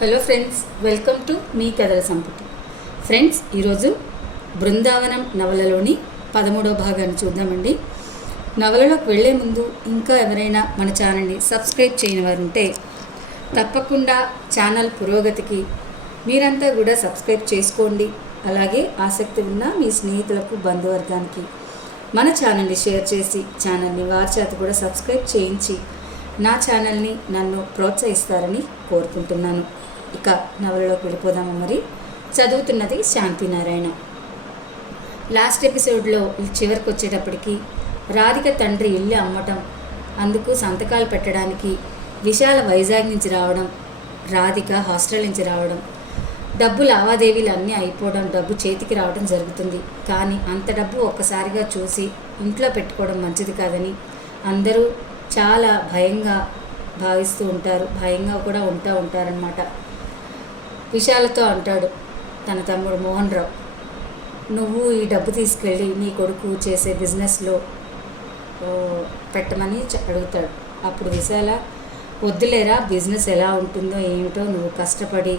Hello friends welcome to మీ కథల సంపుటి. ఫ్రెండ్స్ ఈరోజు బృందావనం నవలలోని పదమూడవ భాగాన్ని చూద్దామండి. నవలలోకి వెళ్ళే ముందు ఇంకా ఎవరైనా మన ఛానల్ని సబ్స్క్రైబ్ చేయని వారు ఉంటే తప్పకుండా ఛానల్ పురోగతికి మీరంతా కూడా సబ్స్క్రైబ్ చేసుకోండి. అలాగే ఆసక్తి ఉన్న మీ స్నేహితులకు బంధువర్గానికి మన ఛానల్ని షేర్ చేసి ఛానల్ని వారి చేత కూడా సబ్స్క్రైబ్ చేయించి నా ఛానల్ని నన్ను ప్రోత్సహిస్తారని కోరుకుంటున్నాను. ఇక నవలలోకి వెళ్ళిపోదాము మరి? చదువుతున్నది శాంతినారాయణ లాస్ట్ ఎపిసోడ్లో చివరికి వచ్చేటప్పటికి రాధిక తండ్రి ఇల్లు అమ్మటం అందుకు సంతకాలు పెట్టడానికి విశాల వైజాగ్ నుంచి రావడం రాధిక హాస్టల్ నుంచి రావడం డబ్బు లావాదేవీలు అన్నీ అయిపోవడం డబ్బు చేతికి రావడం జరుగుతుంది. కానీ అంత డబ్బు ఒక్కసారిగా చూసి ఇంట్లో పెట్టుకోవడం మంచిది కాదని అందరూ చాలా భయంగా భావిస్తూ ఉంటారు భయంగా కూడా ఉంటా ఉంటారనమాట విశాలతో అంటాడు తన తమ్ముడు మోహన్ రావు నువ్వు ఈ డబ్బు తీసుకెళ్ళి నీ కొడుకు చేసే బిజినెస్లో పెట్టమని అడుగుతాడు. అప్పుడు విశాల వద్దులేరా బిజినెస్ ఎలా ఉంటుందో ఏమిటో నువ్వు కష్టపడి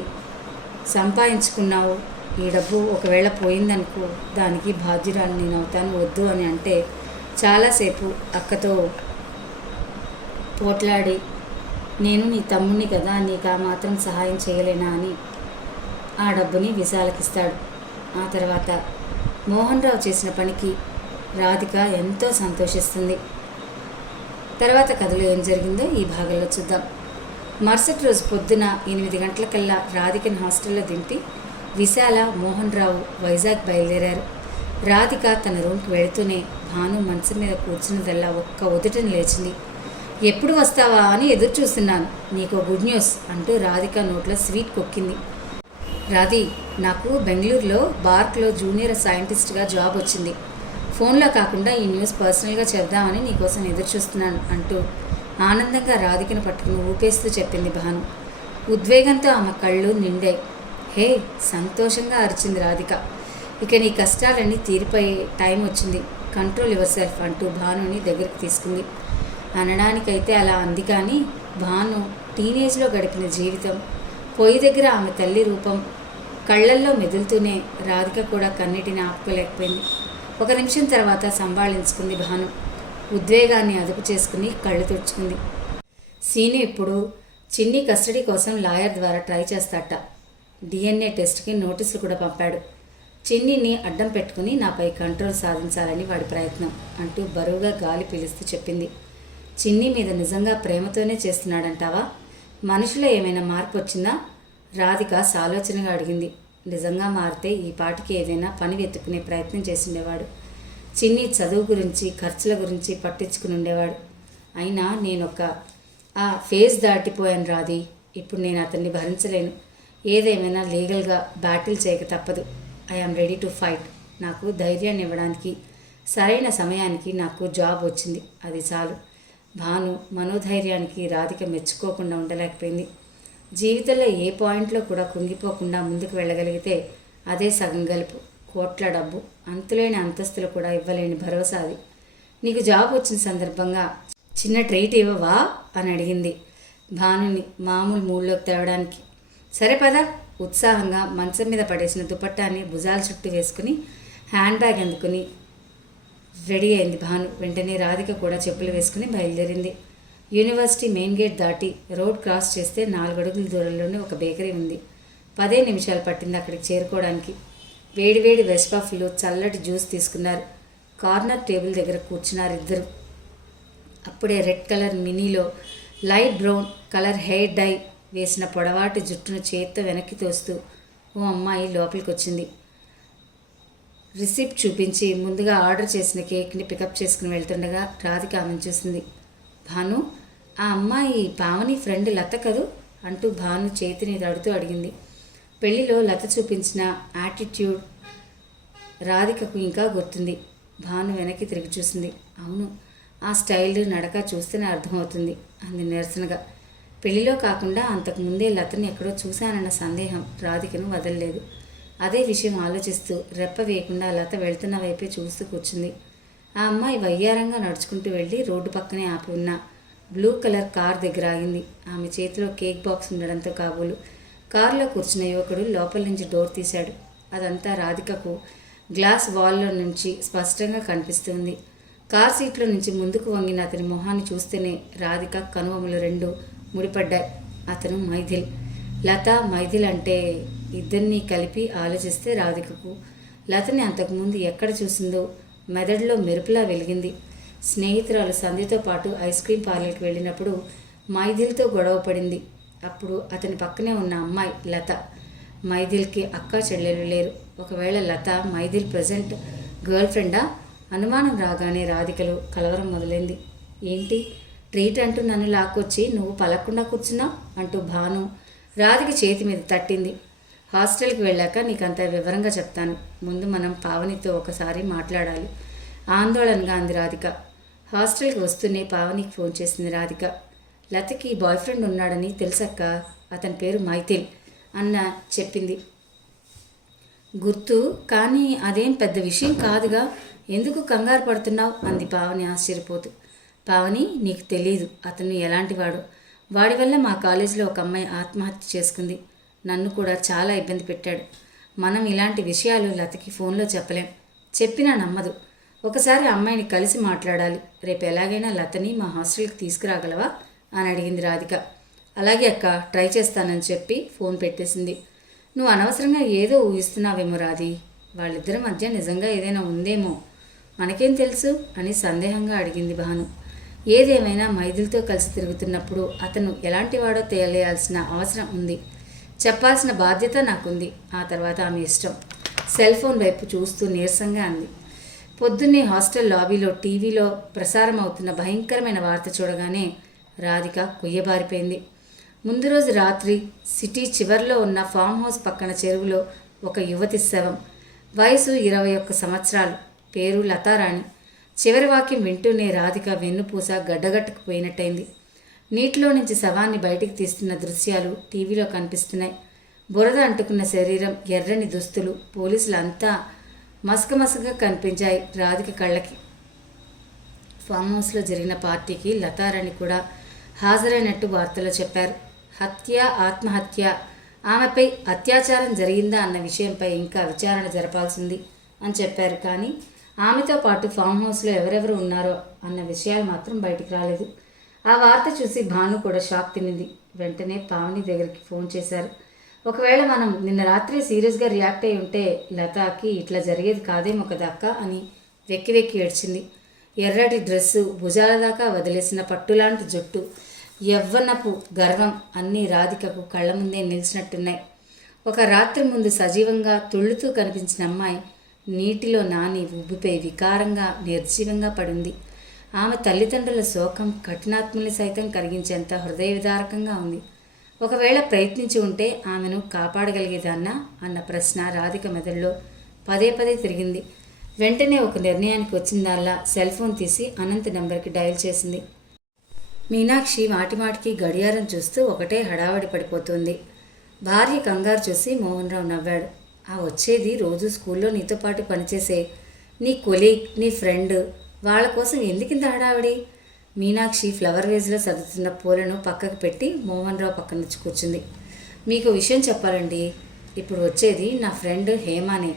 సంపాదించుకున్నావు. ఈ డబ్బు ఒకవేళ పోయిందనుకో దానికి బాధ్యురాలు నేను అవుతాను వద్దు అని అంటే చాలాసేపు అక్కతో పోట్లాడి నేను నీ తమ్ముడిని కదా నీకు ఆ మాత్రం సహాయం చేయలేనా అని ఆ డబ్బుని విశాలకిస్తాడు. ఆ తర్వాత మోహన్ రావు చేసిన పనికి రాధిక ఎంతో సంతోషిస్తుంది. తర్వాత కథలో ఏం జరిగిందో ఈ భాగంలో చూద్దాం. మరుసటి రోజు పొద్దున ఎనిమిది గంటలకల్లా రాధికని హాస్టల్లో దింపి విశాల మోహన్ రావు వైజాగ్ బయలుదేరారు. రాధిక తన రూమ్కి వెళుతూనే భాను మనసు మీద కూర్చున్నదల్లా ఒక్క ఉదుటని లేచింది. ఎప్పుడు వస్తావా? అని ఎదురు చూస్తున్నాను నీకు గుడ్ న్యూస్ అంటూ రాధిక నోట్లో స్వీట్ కొక్కింది. రాధి నాకు బెంగళూరులో బార్క్లో జూనియర్ సైంటిస్ట్గా జాబ్ వచ్చింది. ఫోన్లో కాకుండా ఈ న్యూస్ పర్సనల్గా చెప్దామని నీకోసం ఎదురుచూస్తున్నాను అంటూ ఆనందంగా రాధికను పట్టుకుని ఊపేస్తూ చెప్పింది భాను. ఉద్వేగంతో ఆమె కళ్ళు నిండాయి. హే సంతోషంగా అరిచింది రాధిక. ఇక నీ కష్టాలన్నీ తీరిపోయే టైం వచ్చింది. కంట్రోల్ యువర్ సెల్ఫ్ అంటూ భానుని దగ్గరికి తీసుకుంది. అనడానికైతే అలా అంది కానీ భాను టీనేజ్లో గడిపిన జీవితం పొయ్యి దగ్గర ఆమె తల్లి రూపం కళ్ళల్లో మెదులుతూనే రాధిక కూడా కన్నిటిని ఆపుకోలేకపోయింది. ఒక నిమిషం తర్వాత సంభాళించుకుంది భాను. ఉద్వేగాన్ని అదుపు చేసుకుని కళ్ళు తుడుచుకుంది. సీని ఇప్పుడు చిన్ని కస్టడీ కోసం లాయర్ ద్వారా ట్రై చేస్తాట. డిఎన్ఏ టెస్ట్కి నోటీసులు కూడా పంపాడు. చిన్నిని అడ్డం పెట్టుకుని నాపై కంట్రోల్ సాధించాలని వాడి ప్రయత్నం అంటూ బరువుగా గాలి పీలుస్తూ చెప్పింది. చిన్ని మీద నిజంగా ప్రేమతోనే చేస్తున్నాడంటావా? మనిషిలో ఏమైనా మార్పు వచ్చిందా? రాధిక సాలోచనగా అడిగింది. నిజంగా మారితే ఈ పాటికి ఏదైనా పని వెతుక్కునే ప్రయత్నం చేసిండేవాడు. చిన్ని చదువు గురించి ఖర్చుల గురించి పట్టించుకుని ఉండేవాడు అయినా నేనొక ఆ ఫేజ్ దాటిపోయాను రాది ఇప్పుడు నేను అతన్ని భరించలేను. ఏదేమైనా లీగల్గా బ్యాటిల్ చేయక తప్పదు. I am ready to fight. నాకు ధైర్యాన్ని ఇవ్వడానికి సరైన సమయానికి నాకు జాబ్ వచ్చింది. అది చాలు. భాను మనోధైర్యానికి రాధిక మెచ్చుకోకుండా ఉండలేకపోయింది. జీవితంలో ఏ పాయింట్లో కూడా కుంగిపోకుండా ముందుకు వెళ్ళగలిగితే అదే సగం గలుపు కోట్ల డబ్బు అంతులేని అంతస్తులు కూడా ఇవ్వలేని భరోసా అది. నీకు జాబ్ వచ్చిన సందర్భంగా చిన్న ట్రీట్ ఇవ్వవా? అని అడిగింది భానుని మామూలు మూడ్లోకి తేవడానికి. సరే పద ఉత్సాహంగా మంచం మీద పడేసిన దుపట్టాన్ని భుజాల చుట్టూ వేసుకుని హ్యాండ్ బ్యాగ్ అందుకుని రెడీ అయింది భాను. వెంటనే రాధిక కూడా చెప్పులు వేసుకుని బయలుదేరింది. యూనివర్సిటీ మెయిన్ గేట్ దాటి రోడ్ క్రాస్ చేస్తే నాలుగడుగుల దూరంలోనే ఒక బేకరీ ఉంది. పదే నిమిషాలు పట్టింది అక్కడికి చేరుకోవడానికి. వేడివేడి వెస్పాఫ్లు చల్లటి జ్యూస్ తీసుకున్నారు. కార్నర్ టేబుల్ దగ్గర కూర్చున్నారు ఇద్దరు. అప్పుడే red colour మినీలో light brown colour hair dye వేసిన పొడవాటి జుట్టును చేత్తో వెనక్కి తోస్తూ ఓ అమ్మాయి లోపలికి వచ్చింది రిసిప్ట్ చూపించి ముందుగా ఆర్డర్ చేసిన కేక్ని పికప్ చేసుకుని వెళ్తుండగా రాధిక ఆమెను చూసింది. భాను ఆ అమ్మాయి పావని ఫ్రెండ్ లత కదూ? అంటూ భాను చేతిని తడుతూ అడిగింది. పెళ్ళిలో లత చూపించిన యాటిట్యూడ్ రాధికకు ఇంకా గుర్తుంది. భాను వెనక్కి తిరిగి చూసింది. అవును ఆ స్టైల్ నడక చూస్తేనే అర్థమవుతుంది అంది నిరసనగా. పెళ్ళిలో కాకుండా అంతకు ముందే లతని ఎక్కడో చూశానన్న సందేహం రాధికను వదలలేదు. అదే విషయం ఆలోచిస్తూ రెప్ప వేయకుండా లత వెళ్తున్న వైపే చూస్తూ కూర్చుంది. ఆ అమ్మాయి వయ్యారంగా నడుచుకుంటూ వెళ్ళి రోడ్డు పక్కనే ఆపి ఉన్న బ్లూ కలర్ కార్ దగ్గర ఆగింది. ఆమె చేతిలో కేక్ బాక్స్ ఉండడంతో కాబోలు. కారులో కూర్చున్న యువకుడు లోపల నుంచి డోర్ తీశాడు. అదంతా రాధికకు గ్లాస్ వాల్లో నుంచి స్పష్టంగా కనిపిస్తుంది. కార్ సీట్లో నుంచి ముందుకు వంగిన అతని మొహాన్ని చూస్తేనే రాధిక కనువములు రెండు ముడిపడ్డాయి. అతను మైథిల్. లత మైథిల్ అంటే ఇద్దరినీ కలిపి ఆలోచిస్తే రాధికకు లతని అంతకుముందు ఎక్కడ చూసిందో మెదడులో మెరుపులా వెలిగింది. స్నేహితురాలు సంధ్యతో పాటు ఐస్ క్రీం పార్లర్కి వెళ్ళినప్పుడు మైథిల్తో గొడవ పడింది. అప్పుడు అతని పక్కనే ఉన్న అమ్మాయి లత. మైథిల్కి అక్క చెల్లెలు లేరు. ఒకవేళ లత మైథిల్ ప్రజెంట్ గర్ల్ ఫ్రెండా? అనుమానం రాగానే రాధికలు కలవరం మొదలైంది. ఏంటి? ట్రీట్ అంటూ నన్ను లాక్కొచ్చి నువ్వు పలకుండా కూర్చున్నావు అంటూ భాను రాధిక చేతి మీద తట్టింది. హాస్టల్కి వెళ్ళాక నీకంత వివరంగా చెప్తాను. ముందు మనం పావనితో ఒకసారి మాట్లాడాలి. ఆందోళనగా అంది రాధిక. హాస్టల్కి వస్తూనే పావనికి ఫోన్ చేసింది రాధిక. లతకి బాయ్ ఫ్రెండ్ ఉన్నాడని తెలుసక్క? అతని పేరు మైథిల్ అన్న చెప్పింది. గుర్తు కానీ అదేం పెద్ద విషయం కాదుగా. ఎందుకు కంగారు పడుతున్నావు? అంది పావని ఆశ్చర్యపోతూ. పావని నీకు తెలియదు అతను ఎలాంటివాడో వాడి వల్ల మా కాలేజీలో ఒక అమ్మాయి ఆత్మహత్య చేసుకుంది. నన్ను కూడా చాలా ఇబ్బంది పెట్టాడు. మనం ఇలాంటి విషయాలు లతకి ఫోన్లో చెప్పలేం. చెప్పినా నమ్మదు. ఒకసారి అమ్మాయిని కలిసి మాట్లాడాలి. రేపు ఎలాగైనా లతని మా హాస్టల్కి తీసుకురాగలవా? అని అడిగింది రాధిక. అలాగే అక్క ట్రై చేస్తానని చెప్పి ఫోన్ పెట్టేసింది. నువ్వు అనవసరంగా ఏదో ఊహిస్తున్నావేమో రాధి. వాళ్ళిద్దరి మధ్య నిజంగా ఏదైనా ఉందేమో? మనకేం తెలుసు? అని సందేహంగా అడిగింది భాను. ఏదేమైనా మైథిల్తో కలిసి తిరుగుతున్నప్పుడు అతను ఎలాంటి వాడో తేలేయాల్సిన అవసరం ఉంది. చెప్పాల్సిన బాధ్యత నాకుంది. ఆ తర్వాత ఆమె ఇష్టం. సెల్ ఫోన్ వైపు చూస్తూ నీరసంగా అంది. పొద్దున్నే హాస్టల్ లాబీలో టీవీలో ప్రసారం అవుతున్న భయంకరమైన వార్త చూడగానే రాధిక కొయ్యబారిపోయింది. ముందు రోజు రాత్రి సిటీ చివర్లో ఉన్న ఫామ్ హౌస్ పక్కన చెరువులో ఒక యువతి శవం. వయసు ఇరవై ఒక్క సంవత్సరాలు. పేరు లతారాణి. చివరి వాక్యం వింటూనే రాధిక వెన్నుపూస గడ్డగట్టుకుపోయినట్టయింది. నీటిలో నుంచి శవాన్ని బయటికి తీస్తున్న దృశ్యాలు టీవీలో కనిపిస్తున్నాయి. బురద అంటుకున్న శరీరం ఎర్రని దుస్తులు పోలీసులంతా అంతా మసకమసగా కనిపించాయి రాధిక కళ్ళకి. ఫామ్ హౌస్లో జరిగిన పార్టీకి లతారాణి కూడా హాజరైనట్టు వార్తలో చెప్పారు. హత్య ఆత్మహత్య ఆమెపై అత్యాచారం జరిగిందా అన్న విషయంపై ఇంకా విచారణ జరపాల్సింది అని చెప్పారు. కానీ ఆమెతో పాటు ఫామ్ హౌస్లో ఎవరెవరు ఉన్నారో అన్న విషయాలు మాత్రం బయటికి రాలేదు. ఆ వార్త చూసి భాను కూడా షాక్ తినింది. వెంటనే పావని దగ్గరికి ఫోన్ చేశారు. ఒకవేళ మనం నిన్న రాత్రి సీరియస్గా రియాక్ట్ అయి ఉంటే లతాకి ఇట్లా జరిగేది కాదేమో ఒక దక్క అని వెక్కి వెక్కి ఏడ్చింది. ఎర్రటి డ్రెస్సు భుజాల దాకా వదిలేసిన పట్టులాంటి జుట్టు యవ్వనపు గర్వం అన్నీ రాధికకు కళ్ళ ముందే నిలిచినట్టున్నాయి. ఒక రాత్రి ముందు సజీవంగా తుళ్ళుతూ కనిపించిన అమ్మాయి నీటిలో నాని ఉబ్బిపోయి వికారంగా నిర్జీవంగా పడింది. ఆమె తల్లిదండ్రుల శోకం కఠినాత్ముని సైతం కరిగించేంత హృదయ విదారకంగా ఉంది. ఒకవేళ ప్రయత్నించి ఉంటే ఆమెను కాపాడగలిగేదాన్నా అన్న ప్రశ్న రాధిక మెదడులో పదే పదే తిరిగింది. వెంటనే ఒక నిర్ణయానికి వచ్చిందల్లా సెల్ ఫోన్ తీసి అనంత్ నెంబర్కి డయల్ చేసింది. మీనాక్షి మాటిమాటికి గడియారం చూస్తూ ఒకటే హడావడి పడిపోతుంది. భార్య కంగారు చూసి మోహన్ రావు నవ్వాడు. ఆ వచ్చేది రోజు స్కూల్లో నీతో పాటు పనిచేసే నీ కొలీగ్ నీ ఫ్రెండ్ వాళ్ళ కోసం ఎందుకింత హడావిడి? మీనాక్షి ఫ్లవర్ వేజ్లో సర్దుతున్న పూలను పక్కకు పెట్టి మోహన్ రావు పక్కన వచ్చి కూర్చుంది. మీకు విషయం చెప్పాలండి. ఇప్పుడు వచ్చేది నా ఫ్రెండ్ హేమానే.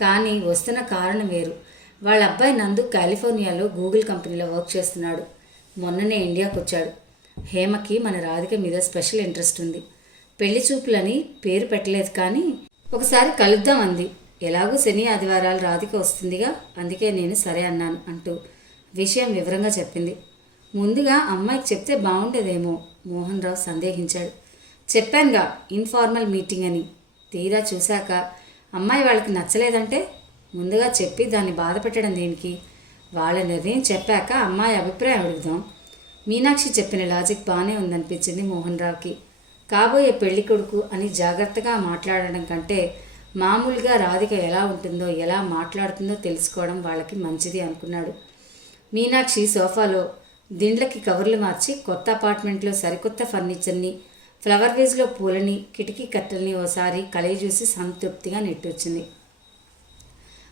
కానీ వస్తున్న కారణం వేరు. వాళ్ళ అబ్బాయి నందు కాలిఫోర్నియాలో గూగుల్ కంపెనీలో వర్క్ చేస్తున్నాడు. మొన్ననే ఇండియాకు వచ్చాడు. హేమకి మన రాధిక మీద స్పెషల్ ఇంట్రెస్ట్ ఉంది. పెళ్ళి చూపులని పేరు పెట్టలేదు కానీ ఒకసారి కలుద్దాం అంది. ఎలాగూ శని ఆదివారాలు రాధిక వస్తుందిగా. అందుకే నేను సరే అన్నాను అంటూ విషయం వివరంగా చెప్పింది. ముందుగా అమ్మాయికి చెప్తే బాగుండేదేమో. మోహన్ రావు సందేహించాడు. చెప్పానుగా ఇన్ఫార్మల్ మీటింగ్ అని. తీరా చూశాక అమ్మాయి వాళ్ళకి నచ్చలేదంటే ముందుగా చెప్పి దాన్ని బాధ పెట్టడం దేనికి? వాళ్ళ నిర్ణయం చెప్పాక అమ్మాయి అభిప్రాయం అడుగుదాం. మీనాక్షి చెప్పిన లాజిక్ బాగానే ఉందనిపించింది మోహన్ రావుకి కాబోయే పెళ్ళి కొడుకు అని జాగ్రత్తగా మాట్లాడడం కంటే మామూలుగా రాధిక ఎలా ఉంటుందో ఎలా మాట్లాడుతుందో తెలుసుకోవడం వాళ్ళకి మంచిది అనుకున్నాడు. మీనాక్షి సోఫాలో దిండ్లకి కవర్లు మార్చి కొత్త అపార్ట్మెంట్లో సరికొత్త ఫర్నిచర్ని ఫ్లవర్ వేజ్లో పూలని కిటికీ కట్టెల్ని ఓసారి కలయి చూసి సంతృప్తిగా నెట్టొచ్చింది.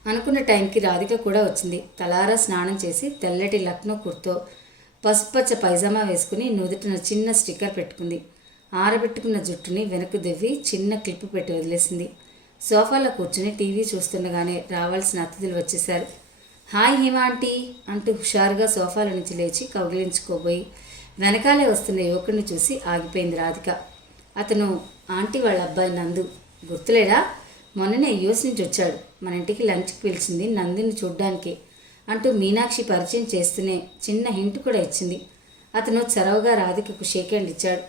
అనుకున్న టైంకి రాధిక కూడా వచ్చింది. తలారా స్నానం చేసి తెల్లటి లక్నో కుర్తో పసుపచ్చ పైజామా వేసుకుని నుదుటిన చిన్న స్టిక్కర్ పెట్టుకుంది. ఆరబెట్టుకున్న జుట్టుని వెనక్కు దివ్వి చిన్న క్లిప్ పెట్టి వదిలేసింది. సోఫాలో కూర్చుని టీవీ చూస్తుండగానే రావాల్సిన అతిథులు వచ్చేశారు. హాయ్ హిమాంటీ అంటూ హుషారుగా సోఫాల నుంచి లేచి కౌగిలించుకోబోయి వెనకాలే వస్తున్న యువకుడిని చూసి ఆగిపోయింది రాధిక. అతను ఆంటీ వాళ్ళ అబ్బాయి నందు. గుర్తులేడా మొన్ననే యూఎస్ నుంచి వచ్చాడు. మన ఇంటికి లంచ్కి పిలిచింది నందిని చూడ్డానికి అంటూ మీనాక్షి పరిచయం చేస్తూనే చిన్న హింట్ కూడా ఇచ్చింది. అతను చొరవగా రాధికకు షేక్ హ్యాండ్ ఇచ్చాడు.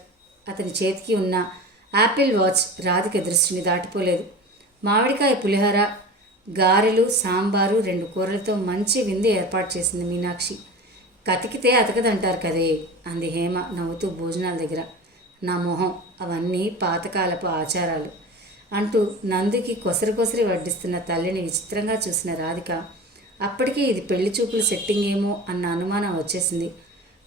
అతని చేతికి ఉన్న యాపిల్ వాచ్ రాధిక దృష్టిని దాటిపోలేదు. మామిడికాయ పులిహోర గారెలు సాంబారు రెండు కూరలతో మంచి విందు ఏర్పాటు చేసింది మీనాక్షి. కతికితే అతకదంటారు కదే అంది హేమ నవ్వుతూ భోజనాల దగ్గర. నా మొహం అవన్నీ పాతకాలపు ఆచారాలు అంటూ నందుకి కొసరి కొసరి వడ్డిస్తున్న తల్లిని విచిత్రంగా చూసిన రాధిక అప్పటికే ఇది పెళ్ళి చూపుల సెట్టింగ్ ఏమో అన్న అనుమానం వచ్చేసింది.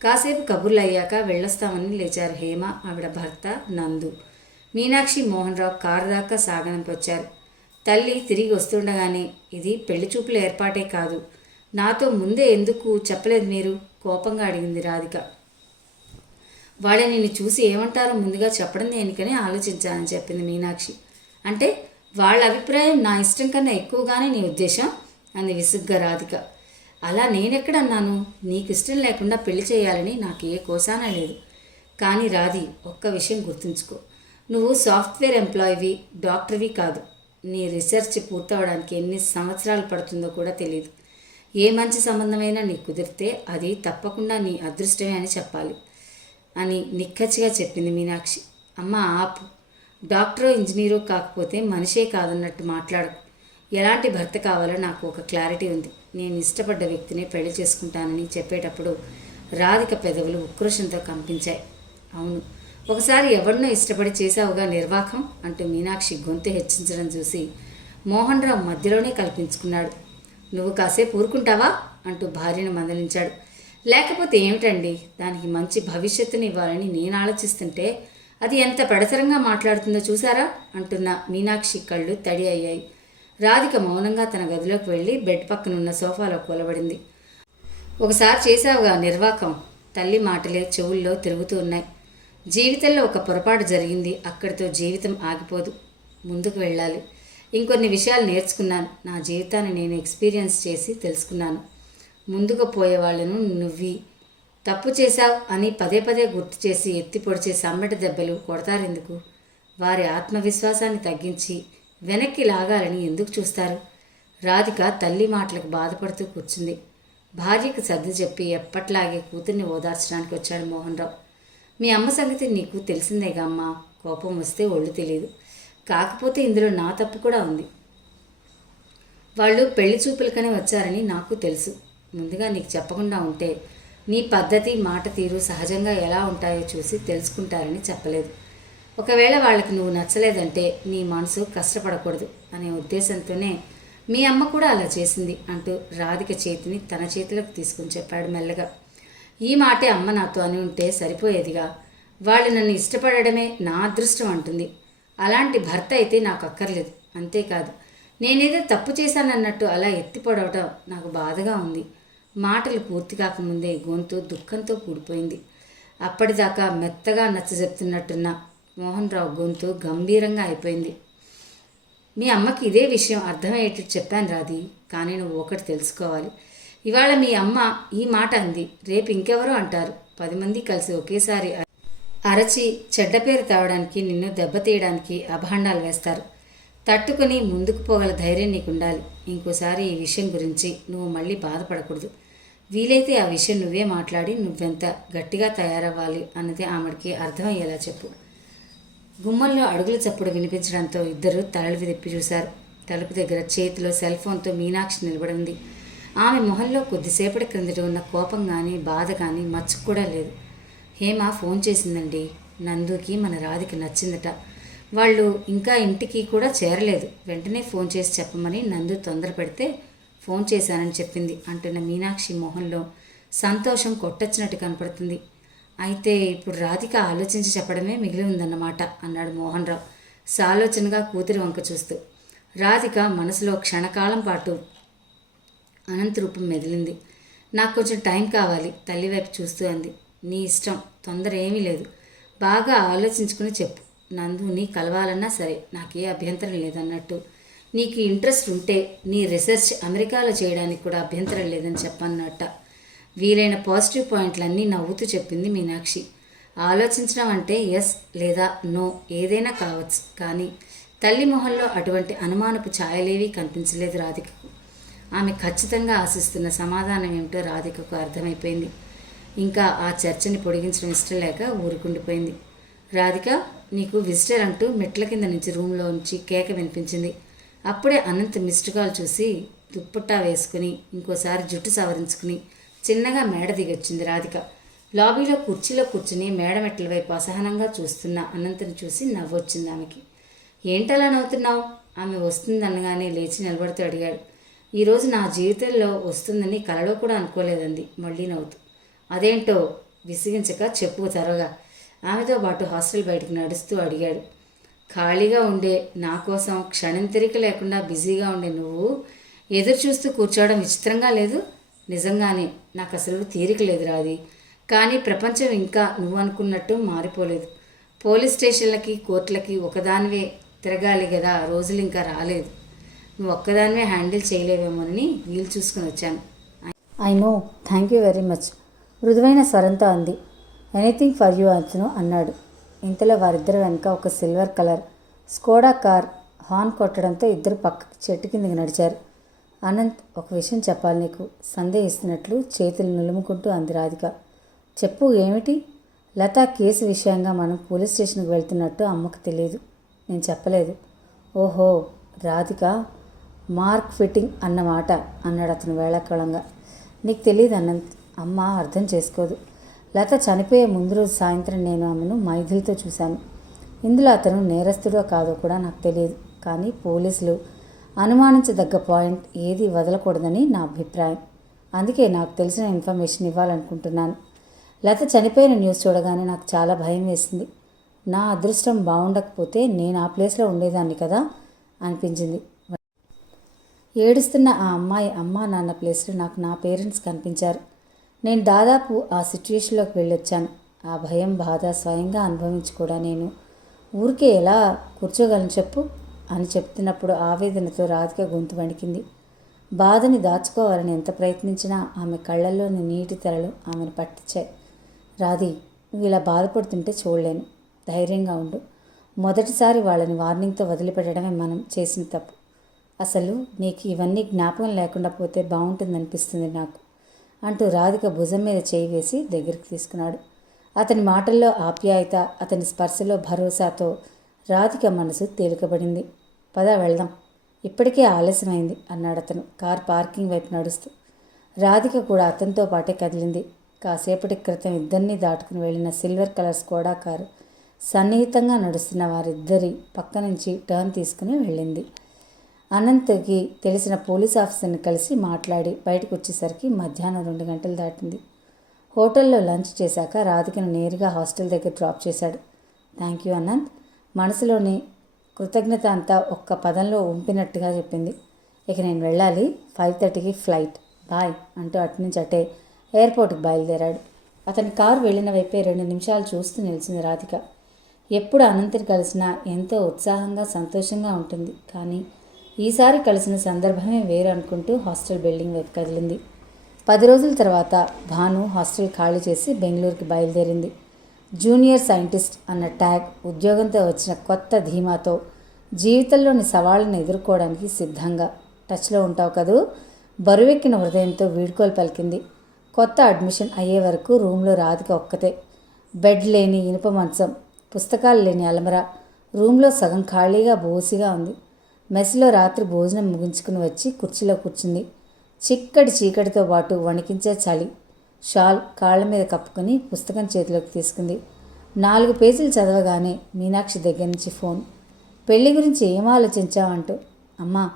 కాసేపు కబుర్లు అయ్యాక వెళ్ళొస్తామని లేచారు హేమ ఆవిడ భర్త నందు. మీనాక్షి మోహన్ రావు కారు దాకా సాగనంపొచ్చారు తల్లి తిరిగి వస్తుండగానే ఇది పెళ్ళి చూపుల ఏర్పాటే కాదు. నాతో ముందే ఎందుకు చెప్పలేదు మీరు? కోపంగా అడిగింది రాధిక. వాళ్ళే నిన్ను చూసి ఏమంటారో ముందుగా చెప్పడం దేనికని ఆలోచించానని చెప్పింది మీనాక్షి. అంటే వాళ్ళ అభిప్రాయం నా ఇష్టం కన్నా ఎక్కువగానే నీ ఉద్దేశం? అంది విసుగ్గా రాధిక. అలా నేనెక్కడన్నాను? నీకు ఇష్టం లేకుండా పెళ్ళి చేయాలని నాకు ఏ కోసానా లేదు. కానీ రాధి ఒక్క విషయం గుర్తుంచుకో. నువ్వు సాఫ్ట్వేర్ ఎంప్లాయీవి డాక్టర్వి కాదు. నీ రీసెర్చ్ పూర్తవడానికి ఎన్ని సంవత్సరాలు పడుతుందో కూడా తెలియదు ఏ మంచి సంబంధమైనా నీ కుదిరితే అది తప్పకుండా నీ అదృష్టమే అని చెప్పాలి అని నిక్కచ్చిగా చెప్పింది మీనాక్షి. అమ్మ ఆపు. డాక్టరో ఇంజనీరో కాకపోతే మనిషే కాదన్నట్టు మాట్లాడకు. ఎలాంటి భర్త కావాలో నాకు ఒక క్లారిటీ ఉంది. నేను ఇష్టపడ్డ వ్యక్తిని పెళ్ళి చేసుకుంటానని చెప్పేటప్పుడు రాధిక పెదవులు ఉక్రోషంతో కంపించాయి. అవును ఒకసారి ఎవరినో ఇష్టపడి చేశావుగా నిర్వాకం? అంటూ మీనాక్షి గొంతు హెచ్చించడం చూసి మోహన్ రావు మధ్యలోనే కల్పించుకున్నాడు. నువ్వు కాసేపు ఊరుకుంటావా? అంటూ భార్యను మందలించాడు. లేకపోతే ఏమిటండి? దానికి మంచి భవిష్యత్తుని ఇవ్వాలని నేను ఆలోచిస్తుంటే అది ఎంత పెడతరంగా మాట్లాడుతుందో చూసారా అంటున్న మీనాక్షి కళ్ళు తడి అయ్యాయి. రాధిక మౌనంగా తన గదిలోకి వెళ్ళి బెడ్ పక్కనున్న సోఫాలో కూలబడింది. ఒకసారి చేశావుగా నిర్వాకం? తల్లి మాటలే చెవుల్లో తిరుగుతూ ఉన్నాయి. జీవితంలో ఒక పొరపాటు జరిగింది. అక్కడితో జీవితం ఆగిపోదు. ముందుకు వెళ్ళాలి. ఇంకొన్ని విషయాలు నేర్చుకున్నాను. నా జీవితాన్ని నేను ఎక్స్పీరియన్స్ చేసి తెలుసుకున్నాను. ముందుకు పోయే వాళ్ళను నువ్వి. తప్పు చేశావు అని పదే పదే గుర్తు చేసి ఎత్తి పొడిచే సమ్మటి దెబ్బలు కొడతారెందుకు? వారి ఆత్మవిశ్వాసాన్ని తగ్గించి వెనక్కి లాగాలని ఎందుకు చూస్తారు? రాధిక తల్లి మాటలకు బాధపడుతూ కూర్చుంది. భార్యకు సర్ది చెప్పి ఎప్పట్లాగే కూతుర్ని ఓదార్చడానికి వచ్చాడు మోహన్ రావు. మీ అమ్మ సంగతి నీకు తెలిసిందేగా అమ్మ? కోపం వస్తే ఒళ్ళు తెలియదు. కాకపోతే ఇందులో నా తప్పు కూడా ఉంది. వాళ్ళు పెళ్ళి చూపులకనే వచ్చారని నాకు తెలుసు. ముందుగా నీకు చెప్పకుండా ఉంటే నీ పద్ధతి మాట తీరు సహజంగా ఎలా ఉంటాయో చూసి తెలుసుకుంటారని చెప్పలేదు. ఒకవేళ వాళ్ళకి నువ్వు నచ్చలేదంటే నీ మనసు కష్టపడకూడదు అనే ఉద్దేశంతోనే మీ అమ్మ కూడా అలా చేసింది అంటూ రాధిక చేతిని తన చేతిలోకి తీసుకుని చెప్పాడు మెల్లగా. ఈ మాటే అమ్మ నాతో అని ఉంటే సరిపోయేదిగా. వాళ్ళు నన్ను ఇష్టపడడమే నా అదృష్టం అంటుంది. అలాంటి భర్త అయితే నాకు అక్కర్లేదు. అంతేకాదు నేనేదో తప్పు చేశానన్నట్టు అలా ఎత్తిపడవటం నాకు బాధగా ఉంది. మాటలు పూర్తి కాకముందే గొంతు దుఃఖంతో కూడిపోయింది. అప్పటిదాకా మెత్తగా నచ్చ చెప్తున్నట్టున్న మోహన్ రావు గొంతు గంభీరంగా అయిపోయింది. మీ అమ్మకి ఇదే విషయం అర్థమయ్యేటట్టు చెప్పాను రాది కానీ నువ్వు ఒకటి తెలుసుకోవాలి. ఇవాళ మీ అమ్మ ఈ మాట అంది. రేపు ఇంకెవరో అంటారు. పది మంది కలిసి ఒకేసారి అరచి చెడ్డ పేరు తేవడానికి నిన్ను దెబ్బతీయడానికి అభాండాలు వేస్తారు. తట్టుకుని ముందుకు పోగల ధైర్యం నీకు ఉండాలి ఇంకోసారి ఈ విషయం గురించి నువ్వు మళ్ళీ బాధపడకూడదు. వీలైతే ఆ విషయం నువ్వే మాట్లాడి నువ్వెంత గట్టిగా తయారవ్వాలి అన్నది ఆమెడికి అర్థమయ్యేలా చెప్పు. గుమ్మంలో అడుగుల చప్పుడు వినిపించడంతో ఇద్దరు తలలు తెప్పి చూశారు. తలుపు దగ్గర చేతిలో సెల్ ఫోన్తో మీనాక్షి నిలబడింది ఆమె మొహంలో కొద్దిసేపటి క్రిందట ఉన్న కోపం కానీ బాధ కానీ మచ్చుకు కూడా లేదు. హేమ ఫోన్ చేసిందండి. నందుకి మన రాధికి నచ్చిందట. వాళ్ళు ఇంకా ఇంటికి కూడా చేరలేదు. వెంటనే ఫోన్ చేసి చెప్పమని నందు తొందర పెడితే ఫోన్ చేశానని చెప్పింది. అంటున్న మీనాక్షి మొహంలో సంతోషం కొట్టొచ్చినట్టు కనపడుతుంది. అయితే ఇప్పుడు రాధిక ఆలోచించి చెప్పడమే మిగిలి ఉందన్నమాట అన్నాడు మోహన్ రావు సాలోచనగా కూతురి వంక చూస్తూ. రాధిక మనసులో క్షణకాలం పాటు అనంత రూపం మెదిలింది. నాకు కొంచెం టైం కావాలి తల్లి వైపు చూస్తూ అంది. నీ ఇష్టం తొందర ఏమీ లేదు. బాగా ఆలోచించుకుని చెప్పు. నందుని కలవాలన్నా సరే నాకే అభ్యంతరం లేదన్నట్టు. నీకు ఇంట్రెస్ట్ ఉంటే నీ రీసెర్చ్ అమెరికాలో చేయడానికి కూడా అభ్యంతరం లేదని చెప్పన్నట్ట. వీలైన పాజిటివ్ పాయింట్లన్నీ నవ్వుతూ చెప్పింది మీనాక్షి. ఆలోచించడం అంటే ఎస్ లేదా నో ఏదైనా కావచ్చు కానీ తల్లి మొహంలో అటువంటి అనుమానపు ఛాయలేవీ కనిపించలేదు రాధిక. ఆమె ఖచ్చితంగా ఆశిస్తున్న సమాధానం ఏమిటో రాధికకు అర్థమైపోయింది. ఇంకా ఆ చర్చని పొడిగించడం ఇష్టం లేక ఊరుకుండిపోయింది. రాధిక నీకు విజిటర్ అంటూ మెట్ల కింద నుంచి రూమ్లో ఉంచి కేక వినిపించింది. అప్పుడే అనంత్ మిస్డ్ కాల్ చూసి దుప్పట్టా వేసుకుని ఇంకోసారి జుట్టు సవరించుకుని చిన్నగా మేడ దిగొచ్చింది రాధిక. లాబీలో కుర్చీలో కూర్చుని మేడ మెట్ల వైపు అసహనంగా చూస్తున్న అనంతని చూసి నవ్వొచ్చింది ఆమెకి. ఏంటలా నవ్వుతున్నావు? ఆమె వస్తుందనగానే లేచి నిలబడుతూ అడిగాడు. ఈరోజు నా జీవితంలో వస్తుందని కలలో కూడా అనుకోలేదండి మళ్ళీ నవ్వుతూ. అదేంటో విసిగించక చెప్పు త్వరగా. ఆమెతో పాటు హాస్టల్ బయటకు నడుస్తూ అడిగాడు. ఖాళీగా ఉండే నా కోసం క్షణంతిరిక లేకుండా బిజీగా ఉండే నువ్వు ఎదురు చూస్తూ కూర్చోవడం విచిత్రంగా లేదు? నిజంగానే నాకు అసలు తీరిక లేదు రాది. కానీ ప్రపంచం ఇంకా నువ్వు అనుకున్నట్టు మారిపోలేదు. పోలీస్ స్టేషన్లకి కోర్టులకి ఒకదానివే తిరగాలి కదా రోజులు ఇంకా రాలేదు. నువ్వు ఒక్కదానివే హ్యాండిల్ చేయలేవేమోనని వీలు చూసుకుని వచ్చాను. I know thank you very much. మృదువైన స్వరంతో అంది. ఎనీథింగ్ ఫర్ యూ అతను అన్నాడు. ఇంతలో వారిద్దరు వెనక ఒక silver colour Skoda car horn కొట్టడంతో ఇద్దరు పక్కకి చెట్టు కిందకి నడిచారు. అనంత్ ఒక విషయం చెప్పాలి నీకు. సందేహిస్తున్నట్లు చేతులు నులుముకుంటూ అంది రాధిక. చెప్పు ఏమిటి? లతా కేసు విషయంగా మనం పోలీస్ స్టేషన్కి వెళ్తున్నట్టు అమ్మకు తెలియదు. నేను చెప్పలేదు. ఓహో రాధిక మార్క్ ఫిట్టింగ్ అన్నమాట అన్నాడు అతను వేళాకళంగా. నీకు తెలియదు అన్నంత అమ్మ అర్థం చేసుకోదు. లత చనిపోయే ముందు రోజు సాయంత్రం నేను ఆమెను మైథిలితో చూశాను. ఇందులో అతను నేరస్తుడో కాదో కూడా నాకు తెలియదు కానీ పోలీసులు అనుమానించదగ్గ పాయింట్ ఏది వదలకూడదని నా అభిప్రాయం. అందుకే నాకు తెలిసిన ఇన్ఫర్మేషన్ ఇవ్వాలనుకుంటున్నాను. లత చనిపోయిన న్యూస్ చూడగానే నాకు చాలా భయం వేసింది. నా అదృష్టం బాగుండకపోతే నేను ఆ ప్లేస్లో ఉండేదాన్ని కదా? అనిపించింది. ఏడుస్తున్న ఆ అమ్మాయి అమ్మా నాన్న ప్లేస్లో నాకు నా పేరెంట్స్ కనిపించారు. నేను దాదాపు ఆ సిచ్యువేషన్లోకి వెళ్ళొచ్చాను. ఆ భయం బాధ స్వయంగా అనుభవించి కూడా నేను? ఊరికే ఎలా కూర్చోగలను చెప్పు అని చెప్తున్నప్పుడు ఆవేదనతో రాధిక గొంతు వణికింది. బాధని దాచుకోవాలని ఎంత ప్రయత్నించినా ఆమె కళ్ళల్లోని నీటి తెరలు ఆమెను పట్టించాయి. రాధి నువ్వు ఇలా బాధపడుతుంటే చూడలేను. ధైర్యంగా ఉండు. మొదటిసారి వాళ్ళని వార్నింగ్తో వదిలిపెట్టడమే మనం చేసిన తప్పు. అసలు నీకు ఇవన్నీ జ్ఞాపకం లేకుండా పోతే బాగుంటుందనిపిస్తుంది నాకు అంటూ రాధిక భుజం మీద చేయి వేసి దగ్గరికి తీసుకున్నాడు. అతని మాటల్లో ఆప్యాయత అతని స్పర్శలో భరోసాతో రాధిక మనసు తేలికబడింది పద వెళ్దాం ఇప్పటికే ఆలస్యమైంది అన్నాడు అతను కార్ పార్కింగ్ వైపు నడుస్తూ. రాధిక కూడా అతనితో పాటే కదిలింది. కాసేపటి క్రితం ఇద్దరిని దాటుకుని వెళ్ళిన సిల్వర్ కలర్ స్కోడా కారు సన్నిహితంగా నడుస్తున్న వారిద్దరి పక్క నుంచి టర్న్ తీసుకుని వెళ్ళింది. అనంత్కి తెలిసిన పోలీస్ ఆఫీసర్ని కలిసి మాట్లాడి బయటకు వచ్చేసరికి మధ్యాహ్నం రెండు గంటలు దాటింది. హోటల్లో లంచ్ చేశాక రాధికను నేరుగా హాస్టల్ దగ్గర డ్రాప్ చేశాడు. Thank you Anant. మనసులోని కృతజ్ఞత అంతా ఒక్క పదంలో ఉంపినట్టుగా చెప్పింది. ఇక నేను వెళ్ళాలి. ఫైవ్ థర్టీకి ఫ్లైట్. బాయ్ అంటూ అటు నుంచి అటే ఎయిర్పోర్ట్కి బయలుదేరాడు. అతని కారు వెళ్ళిన వైపే రెండు నిమిషాలు చూస్తూ నిలిచింది రాధిక. ఎప్పుడు అనంతని కలిసినా ఎంతో ఉత్సాహంగా సంతోషంగా ఉంటుంది. కానీ ఈసారి కలిసిన సందర్భమే వేరు అనుకుంటూ హాస్టల్ బిల్డింగ్ వైపు కదిలింది. పది రోజుల తర్వాత భాను హాస్టల్ ఖాళీ చేసి బెంగళూరుకి బయలుదేరింది. జూనియర్ సైంటిస్ట్ అన్న ట్యాగ్ ఉద్యోగంతో వచ్చిన కొత్త ధీమాతో జీవితంలోని సవాళ్ళను ఎదుర్కోవడానికి సిద్ధంగా. టచ్లో ఉంటావు కదూ? బరువెక్కిన హృదయంతో వీడ్కోలు పలికింది. కొత్త అడ్మిషన్ అయ్యే వరకు రూమ్లో రాధిక ఒక్కతే. బెడ్ లేని ఇనుప మంచం పుస్తకాలు లేని అలమర రూమ్లో సగం ఖాళీగా బోసిగా ఉంది. మెస్లో రాత్రి భోజనం ముగించుకుని వచ్చి కుర్చీలో కూర్చుంది. చిక్కటి చీకటితో పాటు వణికించే చలి షాల్ కాళ్ళ మీద కప్పుకొని పుస్తకం చేతిలోకి తీసుకుంది. నాలుగు పేజీలు చదవగానే మీనాక్షి దగ్గర నుంచి ఫోన్. పెళ్ళి గురించి ఏం ఆలోచించావంటూ? అమ్మా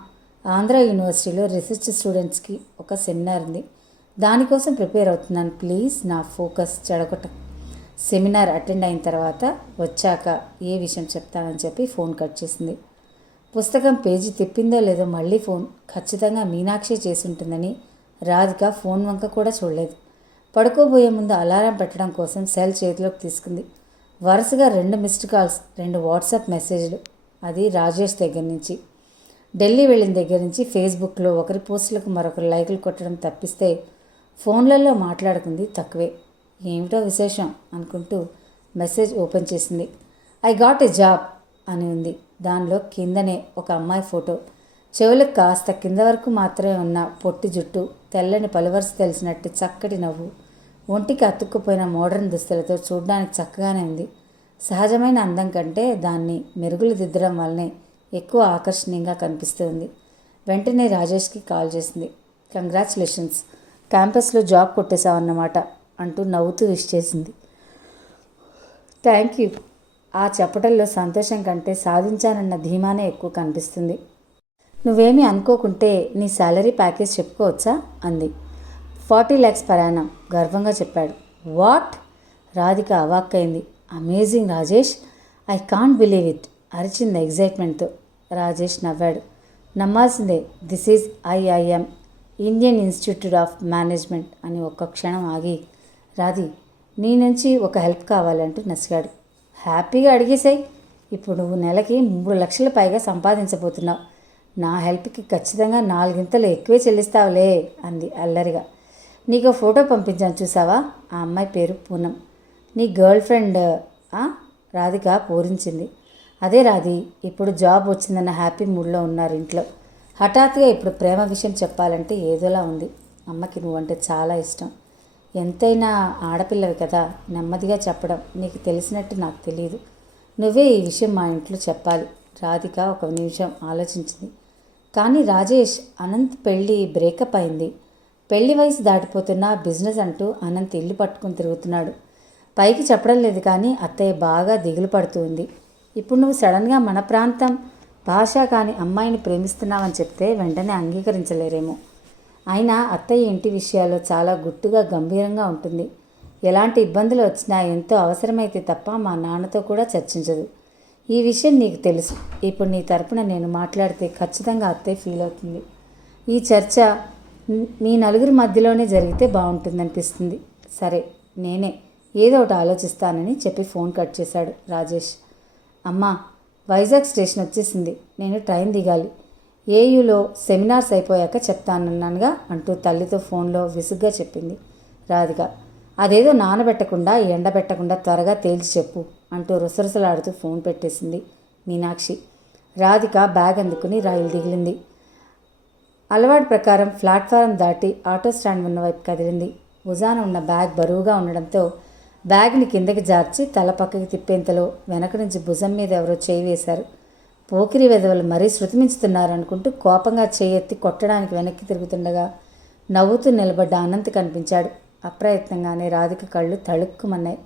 ఆంధ్ర యూనివర్సిటీలో రీసెర్చ్ స్టూడెంట్స్కి ఒక సెమినార్ ఉంది. దానికోసం ప్రిపేర్ అవుతున్నాను. ప్లీజ్ నా ఫోకస్ చెడగొట్ట. సెమినార్ అటెండ్ అయిన తర్వాత వచ్చాక ఏ విషయం చెప్తానని చెప్పి ఫోన్ కట్ చేసింది. పుస్తకం పేజీ తిప్పిందో లేదో మళ్ళీ ఫోన్. ఖచ్చితంగా మీనాక్షి చేసి ఉంటుందని రాధిక ఫోన్ వంక కూడా చూడలేదు. పడుకోబోయే ముందు అలారం పెట్టడం కోసం సెల్ చేతిలోకి తీసుకుంది. వరుసగా రెండు మిస్డ్ కాల్స్ రెండు వాట్సాప్ మెసేజ్లు. అది రాజేష్ దగ్గర నుంచి. ఢిల్లీ వెళ్ళిన దగ్గర నుంచి ఫేస్బుక్లో ఒకరి పోస్టులకు మరొకరు లైకులు కొట్టడం తప్పిస్తే ఫోన్లలో మాట్లాడుకుంది తక్కువే. ఏమిటో విశేషం అనుకుంటూ మెసేజ్ ఓపెన్ చేసింది. ఐ గాట్ ఎ జాబ్ అని ఉంది. దానిలో కిందనే ఒక అమ్మాయి ఫోటో. చెవులకు కాస్త కింద వరకు మాత్రమే ఉన్న పొట్టి జుట్టు తెల్లని పలువరుస తెలిసినట్టు చక్కటి నవ్వు ఒంటికి అతుక్కుపోయిన మోడర్న్ దుస్తులతో చూడడానికి చక్కగానే ఉంది. సహజమైన అందం కంటే దాన్ని మెరుగులు దిద్దడం వల్లనే ఎక్కువ ఆకర్షణీయంగా కనిపిస్తుంది వెంటనే రాజేష్కి కాల్ చేసింది. కంగ్రాచులేషన్స్ క్యాంపస్లో జాబ్ కొట్టేశావన్నమాట అంటూ నవ్వుతూ విష్ చేసింది. థ్యాంక్ యూ ఆ చెప్పటంలో సంతోషం కంటే సాధించానన్న ధీమానే ఎక్కువ కనిపిస్తుంది. నువ్వేమీ అనుకోకుంటే నీ శాలరీ ప్యాకేజ్ చెప్పుకోవచ్చా? అంది. ఫార్టీ ల్యాక్స్ పరాణం గర్వంగా చెప్పాడు. What? Radhika అవాక్కైంది. Amazing Rajesh? I can't believe it అరిచింది ఎగ్జైట్మెంట్తో. రాజేష్ నవ్వాడు. నమ్మాల్సిందే this is IIM Indian Institute of Management అని ఒక్క క్షణం ఆగి రాధి నీ నుంచి ఒక హెల్ప్ కావాలంటూ నసిగాడు. హ్యాపీగా అడిగేసాయి. ఇప్పుడు నువ్వు నెలకి మూడు లక్షల పైగా సంపాదించబోతున్నావు. నా హెల్ప్కి ఖచ్చితంగా నాలుగింతలు ఎక్కువే చెల్లిస్తావులే అంది అల్లరిగా. నీకు ఫోటో పంపించాను చూసావా? ఆ అమ్మాయి పేరు పూనం. నీ గర్ల్ ఫ్రెండ్ రాధిక పూరించింది. అదే రాధి ఇప్పుడు జాబ్ వచ్చిందన్న హ్యాపీ మూడ్లో ఉన్నారు ఇంట్లో. హఠాత్తుగా ఇప్పుడు ప్రేమ విషయం చెప్పాలంటే ఏదోలా ఉంది. అమ్మకి నువ్వంటే చాలా ఇష్టం. ఎంతైనా ఆడపిల్లవి కదా నెమ్మదిగా చెప్పడం నీకు తెలిసినట్టు నాకు తెలియదు నువ్వే ఈ విషయం మా ఇంట్లో చెప్పాలి. రాధిక ఒక నిమిషం ఆలోచించింది. కానీ రాజేష్ అనంత్ పెళ్ళి బ్రేకప్ అయింది. పెళ్ళి వయసు దాటిపోతున్న బిజినెస్ అంటూ అనంత్ ఇల్లు పట్టుకుని తిరుగుతున్నాడు. పైకి చెప్పడం లేదు కానీ అత్తయ్య బాగా దిగులు పడుతుంది ఇప్పుడు నువ్వు సడన్గా మన ప్రాంతం భాష కాని అమ్మాయిని ప్రేమిస్తున్నావని చెప్తే వెంటనే అంగీకరించలేరేమో. అయినా అత్తయ్య ఇంటి విషయాల్లో చాలా గుట్టుగా గంభీరంగా ఉంటుంది. ఎలాంటి ఇబ్బందులు వచ్చినా ఎంతో అవసరమైతే తప్ప మా నాన్నతో కూడా చర్చించదు. ఈ విషయం నీకు తెలుసు. ఇప్పుడు నీ తరపున నేను మాట్లాడితే ఖచ్చితంగా అత్తయ్య ఫీల్ అవుతుంది. ఈ చర్చ మీ నలుగురి మధ్యలోనే జరిగితే బాగుంటుందనిపిస్తుంది. సరే నేనే ఏదో ఒకటి ఆలోచిస్తానని చెప్పి ఫోన్ కట్ చేశాడు రాజేష్. అమ్మా వైజాగ్ స్టేషన్ వచ్చేసింది. నేను ట్రైన్ దిగాలి. ఏయులో సెమినార్స్ అయిపోయాక చెప్తానన్నానుగా అంటూ తల్లితో ఫోన్లో విసుగ్గా చెప్పింది రాధిక. అదేదో నానబెట్టకుండా ఎండబెట్టకుండా త్వరగా తేల్చి చెప్పు అంటూ రుసరుసలాడుతూ ఫోన్ పెట్టేసింది మీనాక్షి. రాధిక బ్యాగ్ అందుకుని రైలు దిగిలింది. అలవాటు ప్రకారం ప్లాట్ఫారం దాటి ఆటో స్టాండ్ ఉన్న వైపు కదిలింది. భుజాన ఉన్న బ్యాగ్ బరువుగా ఉండడంతో బ్యాగ్ని కిందకి జార్చి తల పక్కకి తిప్పేంతలో వెనక నుంచి భుజం మీద ఎవరో చేయి వేశారు. పోకిరి వెధవలు మరీ శృతిమించుతున్నారనుకుంటూ కోపంగా చేయెత్తి కొట్టడానికి వెనక్కి తిరుగుతుండగా నవ్వుతూ నిలబడ్డ అనంత్ కనిపించాడు. అప్రయత్నంగానే రాధిక కళ్ళు తళుక్కుమన్నాయి.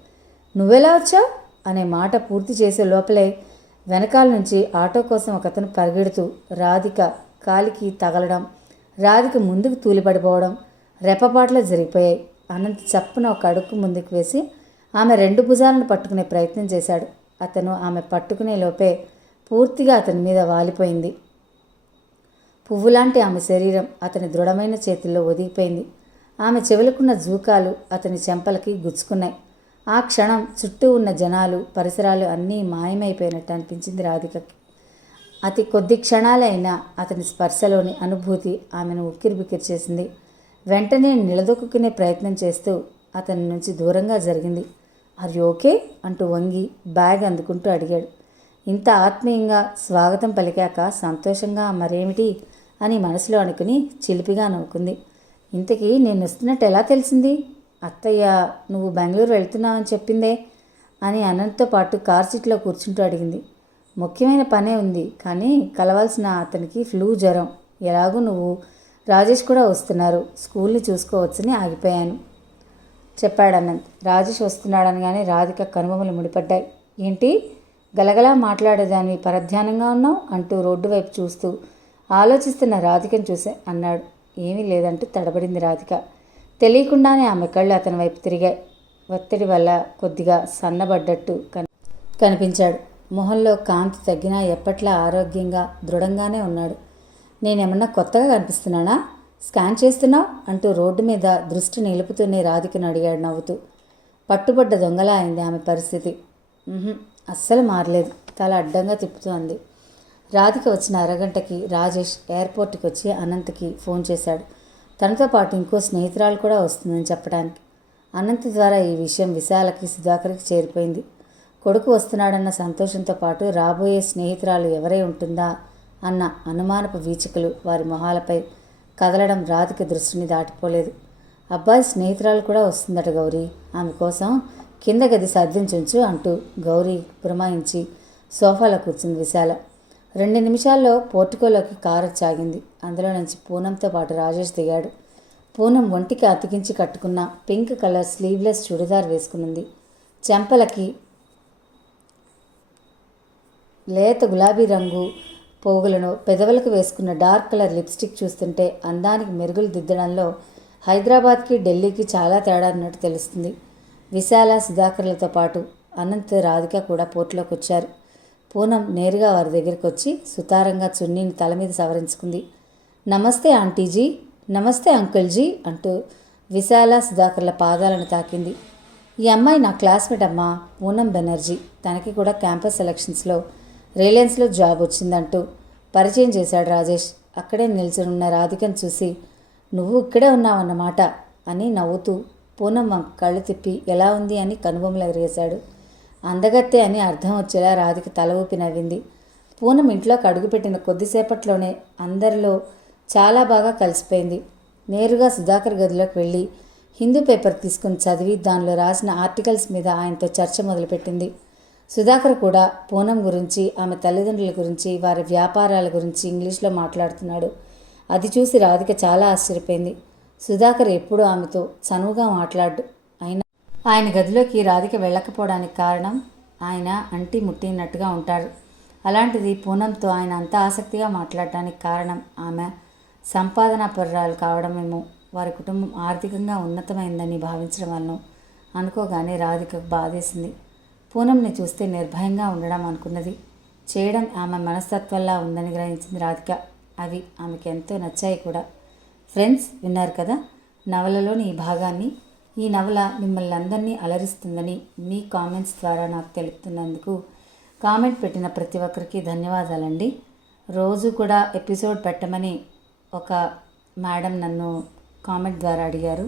నువ్వెలా వచ్చావు? అనే మాట పూర్తి చేసే లోపలే వెనకాల నుంచి ఆటో కోసం ఒకతను పరిగెడుతూ రాధిక కాలికి తగలడం రాధిక ముందుకు తూలిపడిపోవడం రెప్పపాట్లు జరిగిపోయాయి. అనంత్ చప్పున ఒక అడుగు ముందుకు వేసి ఆమె రెండు భుజాలను పట్టుకునే ప్రయత్నం చేశాడు. అతను ఆమె పట్టుకునే లోపే పూర్తిగా అతని మీద వాలిపోయింది. పువ్వులాంటి ఆమె శరీరం అతని దృఢమైన చేతుల్లో ఒదిగిపోయింది. ఆమె చెవులకున్న జూకాలు అతని చెంపలకి గుచ్చుకున్నాయి. ఆ క్షణం చుట్టూ ఉన్న జనాలు పరిసరాలు అన్నీ మాయమైపోయినట్టు అనిపించింది రాధికకి. అతి కొద్ది క్షణాలైనా అతని స్పర్శలోని అనుభూతి ఆమెను ఉక్కిరిబిక్కిరి చేసింది. వెంటనే నిలదొక్కునే ప్రయత్నం చేస్తూ అతని నుంచి దూరంగా జరిగింది. Are okay? అంటూ వంగి బ్యాగ్ అందుకుంటూ అడిగాడు. ఇంత ఆత్మీయంగా స్వాగతం పలికాక సంతోషంగా మరేమిటి అని మనసులో అనుకుని చిలిపిగా నవ్వుకుంది. ఇంతకీ నేను వస్తున్నట్టు ఎలా తెలిసింది? అత్తయ్య నువ్వు బెంగళూరు వెళ్తున్నావని చెప్పిందే అని అనంతతో పాటు కార్ సీట్లో కూర్చుంటూ అడిగింది. ముఖ్యమైన పనే ఉంది కానీ కలవాల్సిన అతనికి ఫ్లూ జ్వరం. ఎలాగూ నువ్వు రాజేష్ కూడా వస్తున్నారు స్కూల్ని చూసుకోవచ్చని ఆగిపోయాను. చెప్పాడు అనంత్. రాజేష్ వస్తున్నాడనగానే రాధిక కనుబొమ్మలు ముడిపడ్డాయి. ఏంటి? గలగలా మాట్లాడేదాన్ని పరధ్యానంగా ఉన్నావు అంటూ రోడ్డు వైపు చూస్తూ ఆలోచిస్తున్న రాధికను చూసే అన్నాడు. ఏమీ లేదంటూ తడబడింది రాధిక. తెలియకుండానే ఆమె కళ్ళు అతని వైపు తిరిగాయి. ఒత్తిడి వల్ల కొద్దిగా సన్నబడ్డట్టు కనిపించాడు. మొహంలో కాంతి తగ్గినా ఎప్పట్లా ఆరోగ్యంగా దృఢంగానే ఉన్నాడు. నేనేమన్నా కొత్తగా కనిపిస్తున్నానా? స్కాన్ చేస్తున్నావు? అంటూ రోడ్డు మీద దృష్టి నిలుపుతూనే రాధికను అడిగాడు నవ్వుతూ. పట్టుబడ్డ దొంగలా అయింది ఆమె పరిస్థితి. అస్సలు మారలేదు. తల అడ్డంగా తిప్పుతోంది. రాధిక వచ్చిన అరగంటకి రాజేష్ ఎయిర్పోర్ట్కి వచ్చి అనంత్కి ఫోన్ చేశాడు. తనతో పాటు ఇంకో స్నేహితురాలు కూడా వస్తుందని చెప్పడానికి. అనంత్ ద్వారా ఈ విషయం విశాలకి సుధాకర్కి చేరిపోయింది. కొడుకు వస్తున్నాడన్న సంతోషంతో పాటు రాబోయే స్నేహితురాలు ఎవరై ఉంటుందా అన్న అనుమానపు వీచికలు వారి మొహాలపై కదలడం రాధిక దృష్టిని దాటిపోలేదు. అబ్బాయి స్నేహితురాలు కూడా వస్తుందట గౌరీ. ఆమె కోసం కింద గది సర్దించుంచు అంటూ గౌరీ పురమాయించి సోఫాలో కూర్చుంది విశాల. రెండు నిమిషాల్లో పోర్టుకోలోకి కారు చాగింది. అందులో నుంచి పూనంతో పాటు రాజేష్ దిగాడు. పూనం ఒంటికి అతికించి కట్టుకున్న పింక్ కలర్ స్లీవ్లెస్ చుడిదార్ వేసుకునింది. చెంపలకి లేత గులాబీ రంగు పోగులను పెదవులకు వేసుకున్న డార్క్ కలర్ లిప్స్టిక్ చూస్తుంటే అందానికి మెరుగులు దిద్దడంలో హైదరాబాద్కి ఢిల్లీకి చాలా తేడా ఉన్నట్టు తెలుస్తుంది. విశాల సుధాకర్లతో పాటు అనంత్ రాధిక కూడా పోర్టులోకి వచ్చారు పూనం నేరుగా వారి దగ్గరికి వచ్చి సుతారంగా చున్నీని తల మీద సవరించుకుంది. నమస్తే ఆంటీజీ నమస్తే అంకుల్జీ అంటూ విశాల సుధాకర్ల పాదాలను తాకింది. ఈ అమ్మాయి నా క్లాస్మేట్ అమ్మా పూనం బెనర్జీ. తనకి కూడా క్యాంపస్ సెలక్షన్స్లో రిలయన్స్లో జాబ్ వచ్చిందంటూ పరిచయం చేశాడు రాజేష్. అక్కడే నిల్చున్న రాధికను చూసి నువ్వు ఇక్కడే ఉన్నావన్నమాట అని నవ్వుతూ పూనం కళ్ళు తిప్పి ఎలా ఉంది? అని కనుబొమ్మలు ఎగరేశాడు. అందగత్తే అని అర్థం వచ్చేలా రాధిక తల ఊపి నవ్వింది. పూనం ఇంట్లోకి అడుగుపెట్టిన కొద్దిసేపట్లోనే అందరిలో చాలా బాగా కలిసిపోయింది. నేరుగా సుధాకర్ గదిలోకి వెళ్ళి హిందూ పేపర్ తీసుకుని చదివి దానిలో రాసిన ఆర్టికల్స్ మీద ఆయనతో చర్చ మొదలుపెట్టింది. సుధాకర్ కూడా పూనం గురించి ఆమె తల్లిదండ్రుల గురించి వారి వ్యాపారాల గురించి ఇంగ్లీష్లో మాట్లాడుతున్నాడు. అది చూసి రాధిక చాలా ఆశ్చర్యపోయింది. సుధాకర్ ఎప్పుడూ ఆమెతో చనువుగా మాట్లాడు. అయినా ఆయన గదిలోకి రాధిక వెళ్ళకపోవడానికి కారణం ఆయన అంటి ముట్టినట్టుగా ఉంటారు. అలాంటిది పూనంతో ఆయన అంత ఆసక్తిగా మాట్లాడటానికి కారణం ఆమె సంపాదనా పర్రాలు కావడమేమో. వారి కుటుంబం ఆర్థికంగా ఉన్నతమైందని భావించడం వలన అనుకోగానే రాధికకు బాధేసింది. పూనంని చూస్తే నిర్భయంగా ఉండడం అనుకున్నది. చేయడం ఆమె మనస్తత్వంలా ఉందని గ్రహించింది రాధిక. అవి ఆమెకు ఎంతో నచ్చాయి కూడా. ఫ్రెండ్స్ విన్నారు కదా? నవలలోని ఈ భాగాన్ని. ఈ నవల మిమ్మల్ని అందరినీ అలరిస్తుందని మీ కామెంట్స్ ద్వారా నాకు తెలుపుతున్నందుకు కామెంట్ పెట్టిన ప్రతి ఒక్కరికి ధన్యవాదాలండి. రోజు కూడా ఎపిసోడ్ పెట్టమని ఒక మేడం నన్ను కామెంట్ ద్వారా అడిగారు.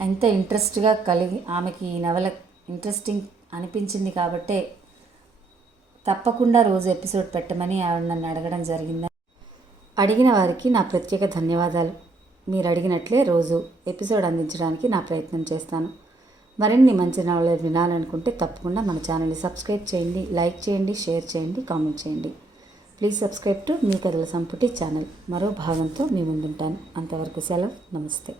ఎంత ఇంట్రెస్ట్గా కలిగి ఆమెకి ఈ నవల ఇంట్రెస్టింగ్ అనిపించింది కాబట్టే తప్పకుండా రోజు ఎపిసోడ్ పెట్టమని ఆవిడ నన్ను అడగడం జరిగింది అడిగిన వారికి నా ప్రత్యేక ధన్యవాదాలు. మీరు అడిగినట్లే రోజు ఎపిసోడ్ అందించడానికి నా ప్రయత్నం చేస్తాను. మరిన్ని మంచి నవలలు వినాలనుకుంటే తప్పకుండా మన ఛానల్ని సబ్స్క్రైబ్ చేయండి లైక్ చేయండి షేర్ చేయండి కామెంట్ చేయండి. ప్లీజ్ సబ్స్క్రైబ్ టు మీ కథల సంపుటి ఛానల్. మరో భాగంతో మీ ముందుంటాను. అంతవరకు సెలవు. నమస్తే.